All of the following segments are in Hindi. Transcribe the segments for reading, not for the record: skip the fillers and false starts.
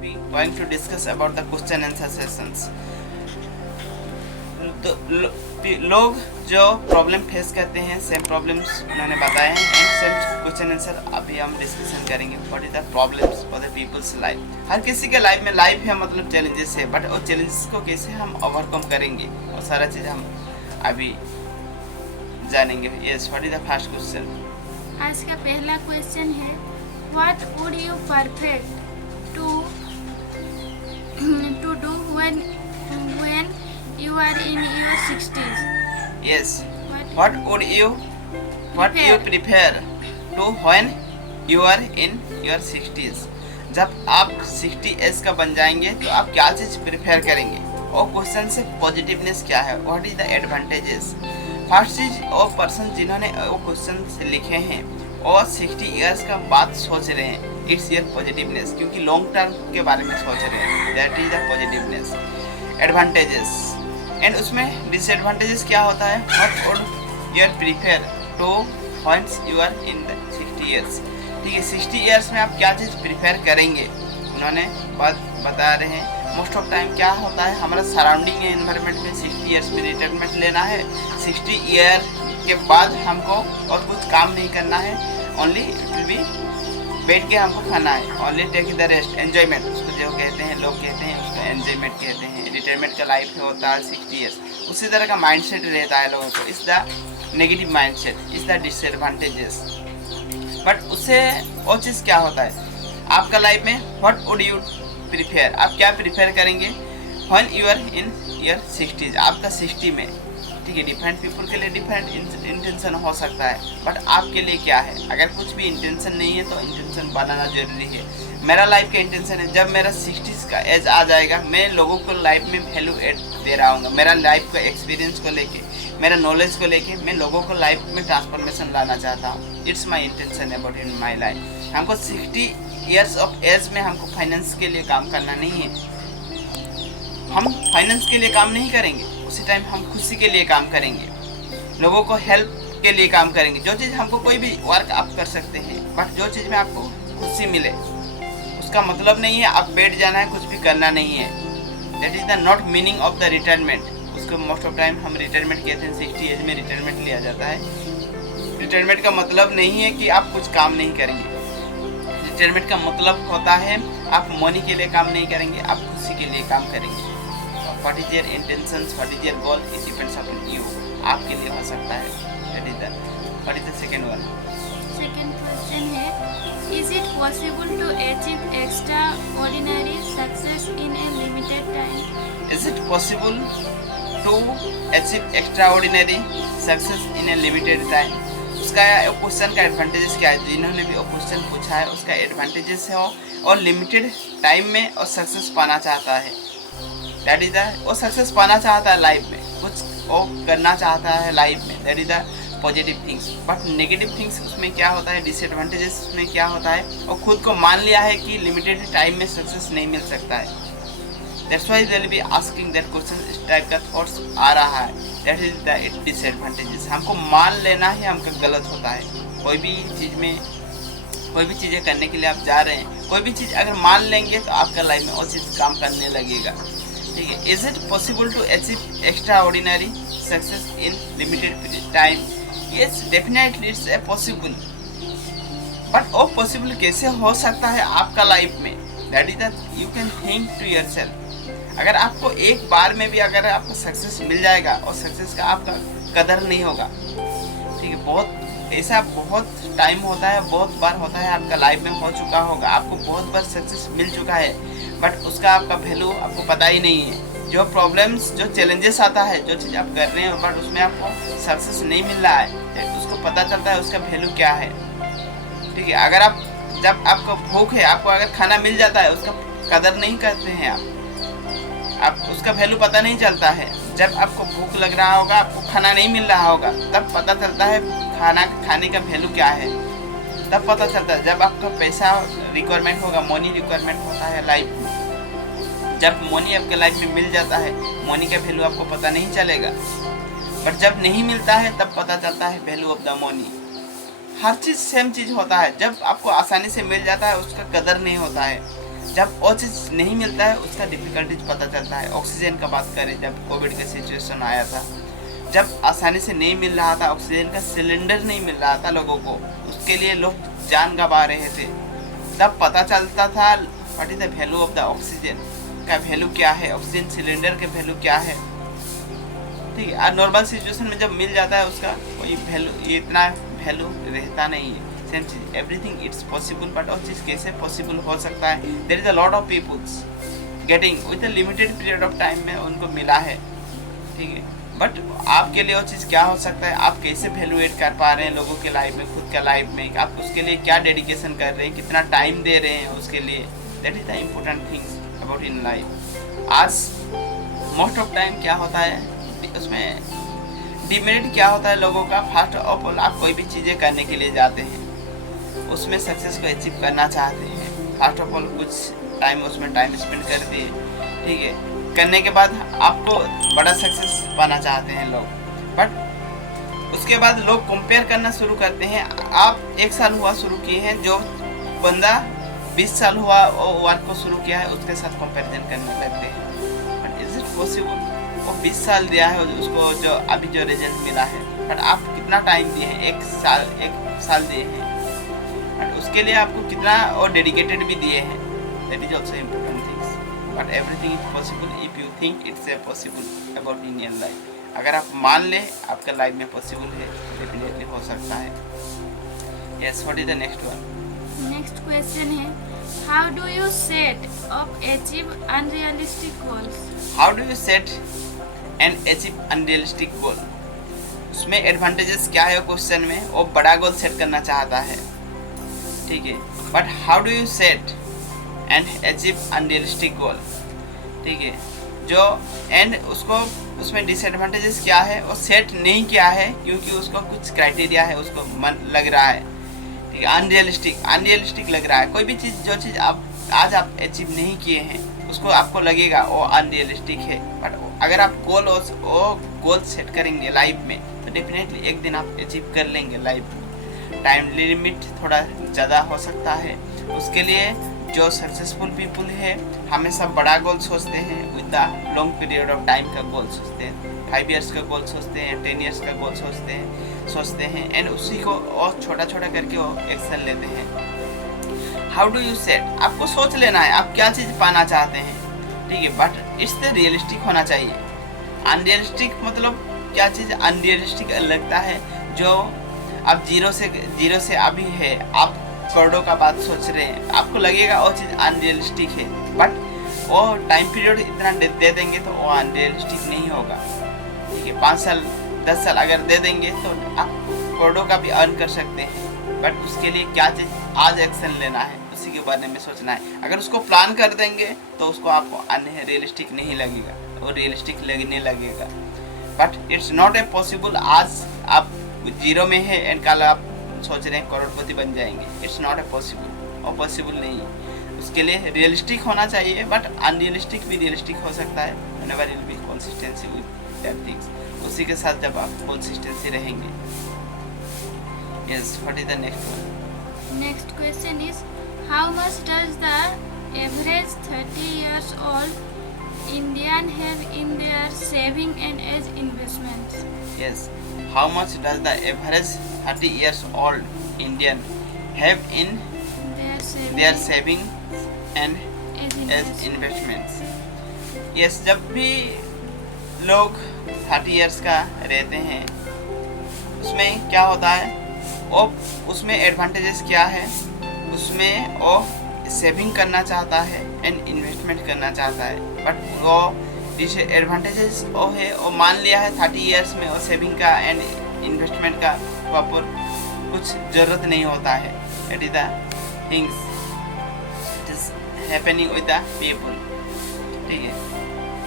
we going to discuss about the question answer sessions. तो लोग जो प्रॉब्लम फेस करते हैं सेम प्रॉब्लम्स उन्होंने बताए हैं एंड सेम क्वेश्चन आंसर अभी हम डिस्कशन करेंगे. What is the problems for the peoples life. हर किसी के लाइफ में लाइफ है मतलब चैलेंजेस है, बट वो चैलेंजेस को कैसे हम ओवरकम करेंगे और सारा चीज़ हम अभी जानेंगे. Yes, what is the first question. आज का पहला क्वेश्चन है what would you perfect to do when you are in your 60s. Yes. What would you prepare to when you are in your 60s. जब आप 60 एज का बन जाएंगे तो आप क्या चीज़ प्रिपेयर करेंगे और क्वेश्चन से पॉजिटिवनेस क्या है. What is the advantages. First चीज वो पर्सन जिन्होंने वो क्वेश्चन से लिखे हैं और 60 ईयर्स का बात सोच रहे हैं. इट्स योर पॉजिटिवनेस, क्योंकि लॉन्ग टर्म के बारे में सोच रहे हैं. That is the positiveness. Advantages and उसमें डिसएडवांटेजेस क्या होता है. What would you prepare to once you are in the 60 years. ठीक है, 60 ईयर्स में आप क्या चीज़ प्रिपेयर करेंगे उन्होंने बात बता रहे हैं. मोस्ट ऑफ टाइम क्या होता है हमारा सराउंडिंग है एनवायरनमेंट में 60 ईयर्स में रिटायरमेंट लेना है. 60 ईयर के बाद हमको और कुछ काम नहीं करना है. ओनली इट विल बी बैठ के हमको खाना है. Only take the rest, enjoyment उसको जो कहते हैं लोग कहते हैं उसको एन्जॉयमेंट कहते हैं. रिटायरमेंट का लाइफ होता है 60 ईयर्स. उसी तरह का माइंडसेट रहता है लोगों को. इस द नेगेटिव माइंडसेट, इस द डिसएडवांटेजेस. बट उससे वो चीज़ क्या होता है आपका लाइफ में. व्हाट वुड यू प्रिपेयर, आप क्या प्रिपेयर करेंगे when you are in year 60s. आपका 60 में. ठीक है, डिफरेंट पीपल के लिए डिफरेंट इंटेंशन हो सकता है, बट आपके लिए क्या है. अगर कुछ भी इंटेंशन नहीं है तो इंटेंशन बनाना जरूरी है. मेरा लाइफ का इंटेंशन है जब मेरा 60s का एज आ जाएगा मैं लोगों को लाइफ में वैल्यू एड दे रहा हूँ. मेरा लाइफ का एक्सपीरियंस को लेके, मेरा नॉलेज को लेके मैं लोगों को लाइफ में ट्रांसफॉर्मेशन लाना चाहता हूँ. It's my intention about in my life. हमको 60 ईयर्स ऑफ एज में हमको फाइनेंस के लिए काम करना नहीं है. हम फाइनेंस के लिए काम नहीं करेंगे, उसी टाइम हम खुशी के लिए काम करेंगे, लोगों को हेल्प के लिए काम करेंगे. जो चीज़ हमको कोई भी वर्क आप कर सकते हैं, बट जो चीज़ में आपको खुशी मिले उसका मतलब नहीं है आप बैठ जाना है, कुछ भी करना नहीं है. That is the not meaning of the retirement. उसको मोस्ट ऑफ टाइम हम रिटायरमेंट कहते हैं. 60 एज में रिटायरमेंट लिया जाता है. रिटायरमेंट का मतलब नहीं है कि आप कुछ काम नहीं करेंगे. रिटायरमेंट का मतलब होता है आप मनी के लिए काम नहीं करेंगे, आप खुशी के लिए काम करेंगे. What is your intentions, what is your goal, it depends upon you. आपके लिए हो सकता है. That is the. What is the second one. Second question है is it possible to achieve extraordinary success in a limited time. Is it possible to achieve extraordinary success in a limited time. उसका क्वेश्चन का एडवांटेजेस क्या है. जिन्होंने भी वो क्वेश्चन पूछा है उसका एडवांटेजेस है और लिमिटेड टाइम में और सक्सेस पाना चाहता है. That is the. वो सक्सेस पाना चाहता है लाइफ में, कुछ वो करना चाहता है लाइफ में. That is the positive things. But negative things उसमें क्या होता है, डिसएडवांटेजेस उसमें क्या होता है, वो खुद को मान लिया है कि लिमिटेड टाइम में सक्सेस नहीं मिल सकता है. That's why they will be asking that question. इस टाइप का थॉट्स आ रहा है. That is the it disadvantages. हमको मान लेना ही हमका गलत होता है. कोई भी चीज़ में कोई भी चीज़ें करने के लिए आप जा रहे हैं, कोई भी चीज़ अगर मान लेंगे तो आपका लाइफ में वो चीज़ काम करने लगेगा. ठीक है. Is it possible to achieve extraordinary success in limited time. Yes, definitely it's a possible. But वो पॉसिबल कैसे हो सकता है आपका लाइफ में. That is that you can think to yourself. अगर आपको एक बार में भी अगर आपको सक्सेस मिल जाएगा और सक्सेस का आपका कदर नहीं होगा. ठीक है, बहुत ऐसा बहुत टाइम होता है, बहुत बार होता है आपका लाइफ में हो चुका होगा. आपको बहुत बार सक्सेस मिल चुका है बट उसका आपका वैल्यू आपको पता ही नहीं है. जो प्रॉब्लम्स, जो चैलेंजेस आता है, जो चीज़ आप कर रहे हैं बट उसमें आपको सक्सेस नहीं मिल रहा है, उसको पता चलता है उसका वैल्यू क्या है. ठीक है. अगर आप जब आपको भूख है, आपको अगर खाना मिल जाता है उसका कदर नहीं करते हैं आप उसका वैल्यू पता नहीं चलता है. जब आपको भूख लग रहा होगा, आपको खाना नहीं मिल रहा होगा, तब पता चलता है खाना खाने का वैल्यू क्या है. तब पता चलता है जब आपका पैसा रिक्वायरमेंट होगा, मनी रिक्वायरमेंट होता है लाइफ में. जब मनी आपके लाइफ में मिल जाता है, मनी का वैल्यू आपको पता नहीं चलेगा. बट जब नहीं मिलता है तब पता चलता है वैल्यू ऑफ द मनी. हर चीज़ सेम चीज़ होता है. जब आपको आसानी से मिल जाता है उसका कदर नहीं होता है. जब वो चीज़ नहीं मिलता है उसका डिफ़िकल्टीज पता चलता है। ऑक्सीजन का बात करें, जब कोविड का सिचुएशन आया था, जब आसानी से नहीं मिल रहा था, ऑक्सीजन का सिलेंडर नहीं मिल रहा था लोगों को, उसके लिए लोग जान गंवा रहे थे, तब पता चलता था what is the value of the oxygen का वैल्यू क्या है, ऑक्सीजन सिलेंडर के वैल्यू क्या है। ठीक है, और नॉर्मल सिचुएशन में जब मिल जाता है उसका कोई वैल्यू, इतना वैल्यू रहता नहीं है। सेम चीज, एवरीथिंग इट्स पॉसिबल, बट और चीज़ कैसे पॉसिबल हो सकता है। There is a lot of peoples getting with a limited period of time में उनको मिला है। ठीक है, बट आपके लिए वो चीज़ क्या हो सकता है, आप कैसे वैल्यूएट कर पा रहे हैं लोगों के लाइफ में, खुद का लाइफ में, आप उसके लिए क्या डेडिकेशन कर रहे हैं, कितना टाइम दे रहे हैं उसके लिए। That is the important things about in life. आज मोस्ट ऑफ टाइम क्या होता है, उसमें डिमेरिट क्या होता है लोगों का। फर्स्ट ऑफ ऑल, आप कोई भी चीज़ें करने के लिए जाते हैं, उसमें सक्सेस को अचीव करना चाहते हैं। फर्स्ट ऑफ ऑल कुछ टाइम उसमें टाइम स्पेंड कर दिए, ठीक है, करने के बाद आपको बड़ा सक्सेस पाना चाहते हैं लोग, बट उसके बाद लोग कंपेयर करना शुरू करते हैं। आप 1 साल हुआ शुरू किए हैं, जो बंदा 20 साल हुआ वो वर्क को शुरू किया है उसके साथ कंपैरिजन करने लगते हैं। बट इज इट पॉसिबल, वो 20 साल दिया है उसको, जो अभी जो रिजल्ट मिला है, बट आप कितना टाइम दिए हैं, 1 साल दिए हैं, बट उसके लिए आपको कितना और डेडिकेटेड भी दिए हैं। That is also important things. But everything is possible if you think it's a possible about in your life. अगर आप मान लें आपका लाइफ में पॉसिबल है, डेफिनेटली हो सकता है। Yes, what is the next one? Next question है, how do you set up achieve unrealistic goals? How do you set and achieve unrealistic goal? उसमें एडवांटेजेस क्या है क्वेश्चन में, वो बड़ा गोल सेट करना चाहता है, ठीक है, but how do you set and achieve unrealistic गोल? ठीक है, जो एंड उसको उसमें डिसएडवांटेजेस क्या है, वो सेट नहीं किया है क्योंकि उसको कुछ क्राइटेरिया है, उसको मन लग रहा है, ठीक है, अनरियलिस्टिक लग रहा है। कोई भी चीज़, जो चीज़ आप आज आप अचीव नहीं किए हैं, उसको आपको लगेगा वो अनरियलिस्टिक है। बट अगर आप गोल सेट करेंगे लाइफ में, तो डेफिनेटली एक दिन आप अचीव कर लेंगे लाइफ में। टाइम लिमिट थोड़ा ज़्यादा हो सकता है, उसके लिए जो सक्सेसफुल पीपल है हमेशा बड़ा गोल सोचते हैं, with the long period of time का गोल सोचते हैं, 5 इयर्स का गोल सोचते हैं, 10 इयर्स का गोल सोचते हैं एंड उसी को और छोटा छोटा करके वो एक्शन लेते हैं। How do you set? आपको सोच लेना है आप क्या चीज़ पाना चाहते हैं, ठीक है, बट इट्स द रियलिस्टिक होना चाहिए। अनरियलिस्टिक मतलब क्या चीज़ अनरियलिस्टिक लगता है, जो आप जीरो से अभी है, आप करोड़ों का बात सोच रहे हैं, आपको लगेगा वो चीज़ अनरियलिस्टिक है, बट वो टाइम पीरियड इतना दे देंगे तो वो अनरियलिस्टिक नहीं होगा, ठीक है। 5 साल 10 साल अगर दे देंगे तो आप करोड़ों का भी अर्न कर सकते हैं, बट उसके लिए क्या चीज़ आज एक्शन लेना है, उसी के बारे में सोचना है। अगर उसको प्लान कर देंगे तो उसको आपको अनरियलिस्टिक नहीं लगेगा, वो रियलिस्टिक लगने लगेगा। But it's not a possible, आज आप जीरो में है एंड कल आप सोच रहे हैं करोड़पति बन जाएंगे, इट्स नॉट ए पॉसिबल, और पॉसिबल नहीं है। उसके लिए रियलिस्टिक होना चाहिए, बट अनरियलिस्टिक भी रियलिस्टिक हो सकता है। Whenever you will be consistency with that things, उसी के साथ जब आप कंसिस्टेंसी रहेंगे। Yes, what is the next one? Next question is, how much does the average 30 years old Indian have in their saving and as investments? Yes, how much does the average 30 years old Indian have in their saving and as investments? Yes, जब भी लोग 30 years का रहते हैं, उसमें क्या होता है, वो उसमें एडवांटेजेस क्या है, उसमें वो सेविंग करना चाहता है एंड इन्वेस्टमेंट करना चाहता है, बट वो डिसएडवांटेजेस वो है, वो मान लिया है 30 years में वो सेविंग का एंड इन्वेस्टमेंट का प्रॉपर कुछ ज़रूरत नहीं होता है। It is the things it is happening with the people, ठीक है,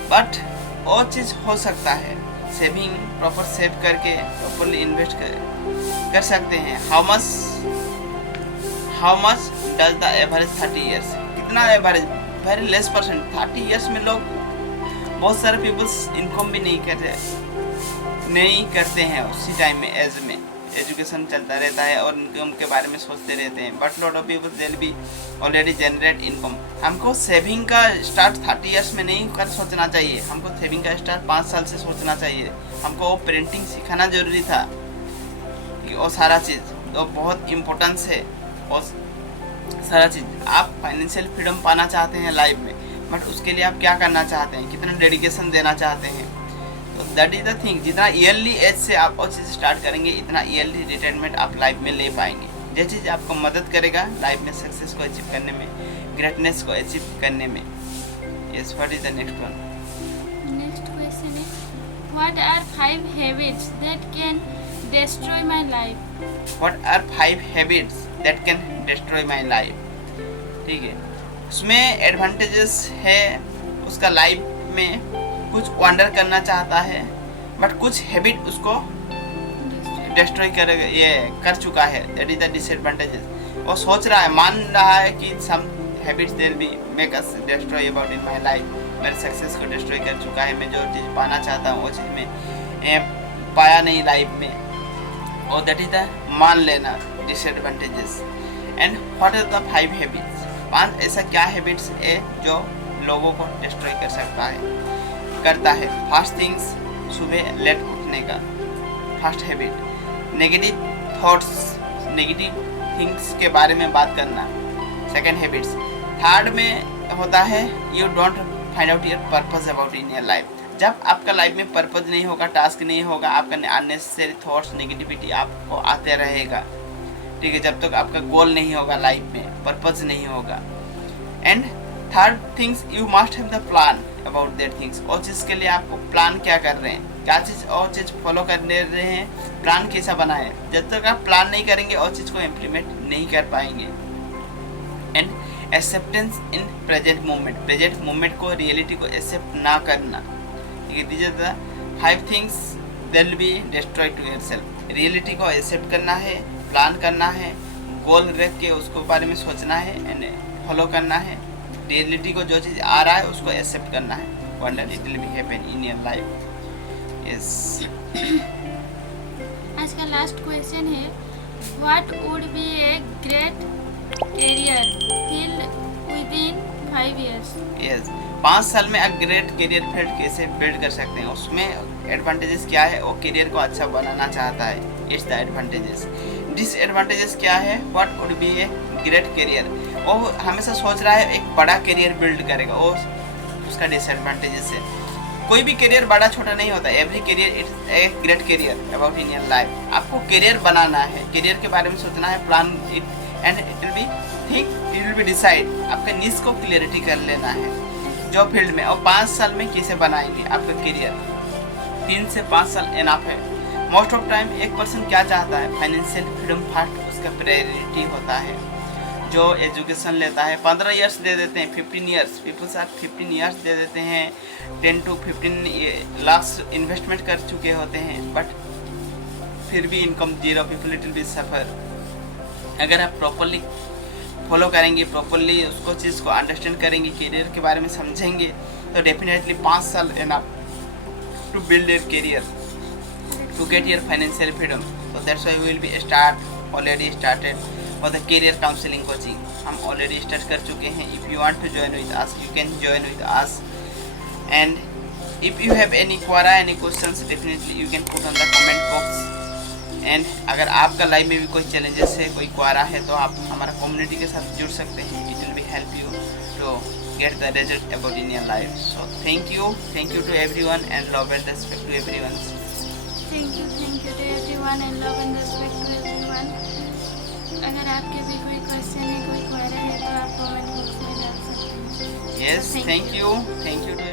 बट वो चीज़ हो सकता है, सेविंग प्रॉपर सेव करके प्रॉपरली इन्वेस्ट कर सकते हैं। How much does the average 30 years, कितना average, very less percent. 30 years में लोग, बहुत सारे पीपल्स इनकम भी नहीं करते हैं उसी टाइम में, एज में, एजुकेशन चलता रहता है और इनकम के बारे में सोचते रहते हैं, but lot of people they B already generate income. हमको सेविंग का स्टार्ट 30 ईयर्स में नहीं कर सोचना चाहिए, हमको सेविंग का स्टार्ट 5 साल से सोचना चाहिए। हमको वो प्रिंटिंग सिखाना जरूरी था कि वो सारा चीज़ तो बहुत इम्पोर्टेंस है। और सारा चीज़ आप फाइनेंशियल फ्रीडम पाना चाहते हैं लाइफ में, बट उसके लिए आप क्या करना चाहते हैं, कितना डेडिकेशन देना चाहते हैं। तो दैट इज़ द थिंग, जितना ईयरली एज से आप वो चीज़ स्टार्ट करेंगे इतना ईयरली रिटायरमेंट आप लाइफ में ले पाएंगे। ये चीज़ आपको मदद करेगा लाइफ में सक्सेस को अचीव करने में, ग्रेटनेस को अचीव करने में। Yes, what is the next one? Next question is, what are 5 habits that can destroy my life? What are 5 habits that can destroy my life? ठीक है, उसमें एडवांटेजेस है, उसका लाइफ में कुछ वंडर करना चाहता है, बट कुछ हैबिट उसको डिस्ट्रॉय कर चुका है। That is the disadvantages. वो सोच रहा है, मान रहा है कि some habits there be make us destroy about in my life, मेरे सक्सेस को डिस्ट्रॉय कर चुका है। मैं जो चीज़ पाना चाहता हूँ वो चीज़ में पाया नहीं लाइफ में। और दैट इज द मान लेना disadvantages. And what are the 5 habits? 5 ऐसा क्या हैबिट्स है जो लोगों को डिस्ट्रॉय करता है। फर्स्ट थिंग्स, सुबह लेट उठने का first habit. Negative thoughts, negative things के बारे में बात करना, सेकंड हैबिट्स। थर्ड में होता है you don't find out your purpose about in your life. जब आपका लाइफ में पर्पस नहीं होगा, टास्क नहीं होगा, आपका अननेसेसरी थॉट्स, नेगेटिविटी आपको आते रहेगा। ठीक है, जब तक आपका गोल नहीं होगा लाइफ में, पर्पस नहीं होगा। And third things, you must have the plan about that things. और चीज़ के लिए आपको प्लान क्या कर रहे हैं, क्या चीज़ और चीज़ फॉलो कर रहे हैं, प्लान कैसा बनाए। जब तक आप प्लान नहीं करेंगे और चीज़ को इम्प्लीमेंट नहीं कर पाएंगे। And acceptance in present moment, present moment को, रियलिटी को एक्सेप्ट ना करना। ठीक है, these are the 5 things that will be destroy to yourself. Reality को एक्सेप्ट करना है, प्लान करना है, गोल रख के उसको बारे में सोचना है एंड फॉलो करना है। रियलिटी को जो चीज़ आ रहा है उसको एक्सेप्ट करना है। Wonder it will be happen in your life. Yes, आज का लास्ट क्वेश्चन है, what would be a great career field with in 5 years? Yes, 5 साल में एक ग्रेट करियर फील्ड कैसे बिल्ड कर सकते हैं, उसमें एडवांटेजेस क्या है। वो करियर को अच्छा बनाना चाहता है, इट्स द एडवांटेजेस। डिसएडवांटेजेस क्या है? What would be a great career, वो हमेशा सोच रहा है एक बड़ा करियर बिल्ड करेगा, वो उसका डिसएडवांटेजेस है। कोई भी करियर बड़ा छोटा नहीं होता, every career it's a great career about in your life. आपको करियर बनाना है, करियर के बारे में सोचना है, plan it and it will be think, it will be decide. आपका नीश को क्लियरिटी कर लेना है जॉब फील्ड में, और 5 साल में कैसे बनाएंगे आपका करियर। 3 से 5 साल इनफ है। मोस्ट ऑफ टाइम एक पर्सन क्या चाहता है, फाइनेंशियल फ्रीडम फर्स्ट उसका प्रायोरिटी होता है। जो एजुकेशन लेता है 15 ईयर्स दे देते हैं, 15 ईयर्स, पीपल्स आर 15 ईयर्स दे देते हैं, 10 to 15 लाख इन्वेस्टमेंट कर चुके होते हैं, बट फिर भी income zero, people little be suffer. अगर आप प्रॉपरली फॉलो करेंगे, प्रॉपरली उसको चीज़ को अंडरस्टैंड करेंगे, करियर के बारे में समझेंगे, तो डेफिनेटली 5 साल enough to build your career, to get your financial freedom. So that's why we will be already started for the career counseling coaching. हम already start कर चुके हैं. If you want to join with us, you can join with us. And if you have any query, any questions, definitely you can put on the comment box. And अगर आपका लाइफ में भी कोई challenges है, कोई query है, तो आप हमारा community के साथ जुड़ सकते हैं. It will be help you to get the result about in your life. So thank you to everyone, and love and respect to everyone. Thank you to everyone and love and respect to everyone. अगर आपके भी कोई क्वेश्चन है, कोई क्वेरी है, तो आप कमेंट बॉक्स में डाल सकते हैं. Yes, thank you to